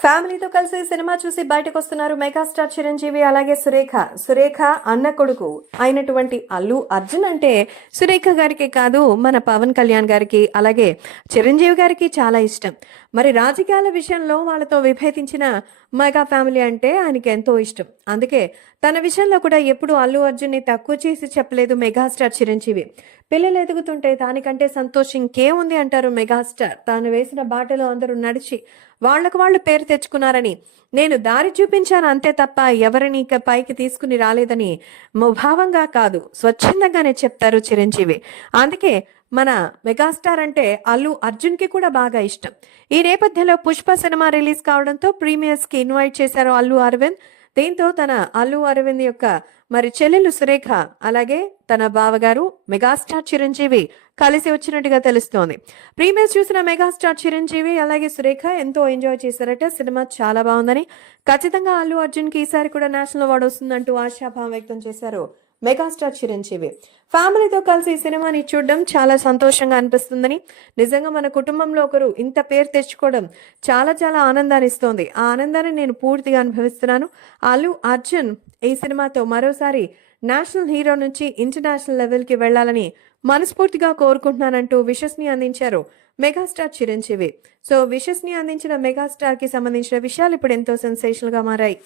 ఫ్యామిలీతో కలిసి సినిమా చూసి బయటకు వస్తున్నారు మెగాస్టార్ చిరంజీవి అలాగే సురేఖ. సురేఖ అన్న కొడుకు అయినటువంటి అల్లు అర్జున్ అంటే సురేఖ గారికి కాదు మన పవన్ కళ్యాణ్ గారికి అలాగే చిరంజీవి గారికి చాలా ఇష్టం. మరి రాజకీయాల విషయంలో వాళ్ళతో విభేదించిన మెగా ఫ్యామిలీ అంటే ఆయనకి ఎంతో ఇష్టం. అందుకే తన విషయంలో కూడా ఎప్పుడు అల్లు అర్జున్ని తక్కువ చేసి చెప్పలేదు మెగాస్టార్ చిరంజీవి. పిల్లలు ఎదుగుతుంటే దానికంటే సంతోషం ఇంకేముంది అంటారు మెగాస్టార్. తాను వేసిన బాటలో అందరూ నడిచి వాళ్ళకు వాళ్ళు పేరు తెచ్చుకున్నారని నేను దారి చూపించాను అంతే తప్ప ఎవరిని ఇక పైకి తీసుకుని రాలేదని ముభావంగా కాదు స్వచ్ఛందంగానే చెప్తారు చిరంజీవి. అందుకే మన మెగాస్టార్ అంటే అల్లు అర్జున్కి కూడా బాగా ఇష్టం. ఈ నేపథ్యంలో పుష్ప సినిమా రిలీజ్ కావడంతో ప్రీమియర్స్కి ఇన్వైట్ చేశారు అల్లు అరవింద్. దీంతో తన అల్లు అరవింద్ యొక్క మరి చెల్లెలు సురేఖ అలాగే తన బావగారు మెగాస్టార్ చిరంజీవి కలిసి వచ్చినట్టుగా తెలుస్తోంది. ప్రీమియర్స్ చూసిన మెగాస్టార్ చిరంజీవి అలాగే సురేఖ ఎంతో ఎంజాయ్ చేశారట. సినిమా చాలా బాగుందని ఖచ్చితంగా అల్లు అర్జున్కి ఈసారి కూడా నేషనల్ అవార్డు వస్తుందంటూ ఆశాభావం వ్యక్తం చేశారు మెగాస్టార్ చిరంజీవి. ఫ్యామిలీతో కలిసి ఈ సినిమాని చూడడం చాలా సంతోషంగా అనిపిస్తుందని నిజంగా మన కుటుంబంలో ఒకరు ఇంత పేరు తెచ్చుకోవడం చాలా చాలా ఆనందాన్ని ఇస్తోంది. ఆ ఆనందాన్ని నేను పూర్తిగా అనుభవిస్తున్నాను. అల్లు అర్జున్ ఈ సినిమాతో మరోసారి నేషనల్ హీరో నుంచి ఇంటర్నేషనల్ లెవెల్కి వెళ్ళాలని మనస్ఫూర్తిగా కోరుకుంటున్నానంటూ విషస్ని అందించారు మెగాస్టార్ చిరంజీవి. సో విషస్ని అందించిన మెగాస్టార్కి సంబంధించిన విషయాలు ఇప్పుడు ఎంతో సెన్సేషనల్గా మారాయి.